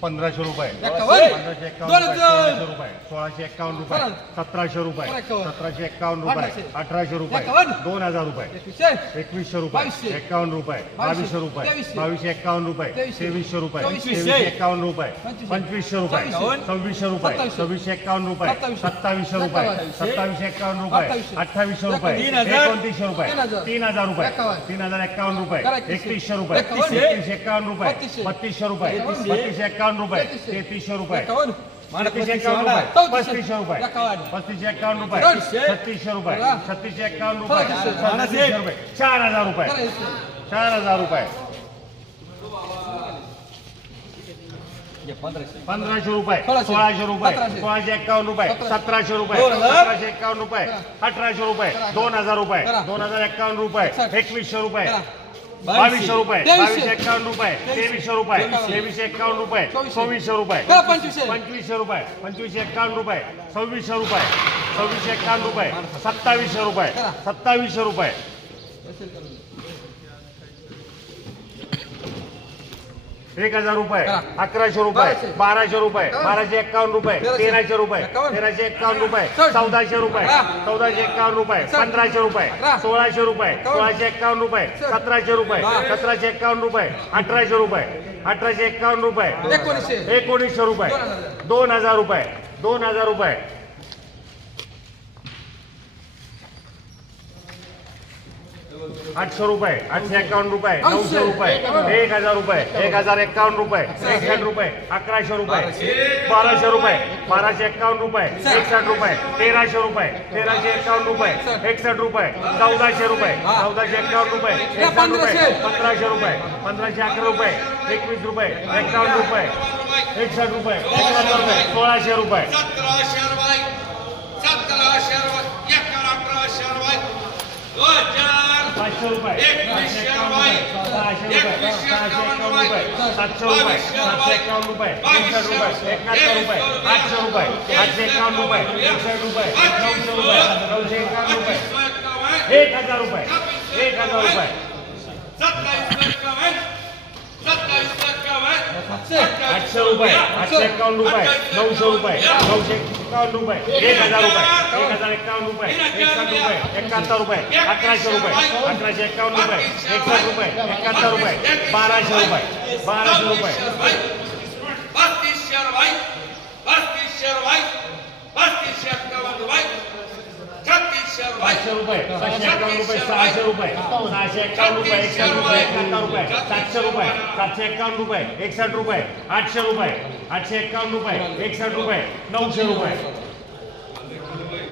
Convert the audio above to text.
पंधराशे रुपये पंधराशे सोळाशे रुपये सोळाशे एकावन्न रुपये सतराशे रुपये सतराशे एक्कावन्न रुपये अठराशे रुपये दोन हजार रुपये एकवीसशे रुपये एकावन्न रुपये बावीसशे रुपये बावीसशे एक्कावन्न रुपये तेवीसशे रुपये एकावन्न रुपये पंचवीसशे रुपये सव्वीसशे रुपये सव्वीसशे एक्कावन्न रुपये सत्तावीसशे रुपये सत्तावीसशे एक्कावन्न रुपये अठ्ठावीसशे रुपये एकोणतीसशे रुपये तीन हजार रुपये तीन हजार एकावन्न रुपये एकतीसशे रुपये एकतीसशे एकावन्न रुपये बत्तीसशे रुपये एकावन्न एकावन्न रुपये तेहतीसशे रुपये छत्तीसशे एकावन्न रुपये पस्तीसशे रुपये पस्तीसशे एकावन्न रुपये छत्तीसशे रुपये छत्तीसशे एकावन्न रुपये रुपये चार हजार रुपये चार हजार रुपये पंधराशे रुपये सोळाशे रुपये सोळाशे एकावन्न रुपये सतराशे रुपये सतराशे एकावन्न रुपये अठराशे रुपये दोन हजार रुपये दोन हजार एकावन्न रुपये एकवीसशे रुपये बावीसशे रुपये बावीस एकावन्न रुपये तेवीसशे रुपये तेवीसशे एकावन्न रुपये सव्वीसशे रुपये पंचवीसशे रुपये पंचवीसशे एक्कावन्न रुपये सव्वीसशे रुपये सव्वीस एक्कावन्न रुपये सत्तावीसशे रुपये सत्तावीसशे रुपये एक हजार रुपये अकराशे रुपये बाराशे रुपये बाराशे एकावन्न रुपये तेराशे रुपये तेराशे एक्कावन्न रुपये चौदाशे रुपये चौदाशे एक्कावन्न रुपये पंधराशे रुपये सोळाशे रुपये सोळाशे एकावन्न रुपये सतराशे रुपये सतराशे एकावन्न रुपये अठराशे रुपये अठराशे एक्कावन्न रुपये एकोणीसशे रुपये दोन हजार रुपये दोन हजार रुपये आठशे रुपये आठशे एकावन्न रुपये नऊशे रुपये एक हजार रुपये एक हजार एकावन्न रुपये एकसठ रुपये अकराशे रुपये बाराशे रुपये बाराशे एकावन्न रुपये एकसठ रुपये तेराशे रुपये तेराशे एकावन्न रुपये एकसठ रुपये चौदाशे रुपये चौदाशे एकावन्न रुपये एकसठ रुपये पंधराशे रुपये पंधराशे अकरा रुपये एकवीस रुपये एकावन्न रुपये एकसठ रुपये एक रुपये सोळाशे रुपये એક હજાર રૂપિયા એક હજાર રૂપિયા આઠસો રૂપિયા આઠસો એકાવન રૂપિયા નવસો રૂપિયા નવસો એકાવન રૂપિયા એક હજાર રૂપિયા એક હજાર એકાવન રૂપિયા એકાવન રૂપિયા અઠરાસો રૂપિયા અઠરાસો એકાવન રૂપિયા એકસઠ રૂપિયા એકાવન રૂપિયા બારસો રૂપિયા બારસો રૂપિયા एक्कावन्न रुपये सहाशे रुपये सहाशे एकावन्न रुपये एक रुपये एक हन्न रुपये सातशे रुपये सातशे एकावन्न रुपये एकसठ रुपये आठशे रुपये आठशे एकावन्न रुपये एकसठ रुपये नऊशे रुपये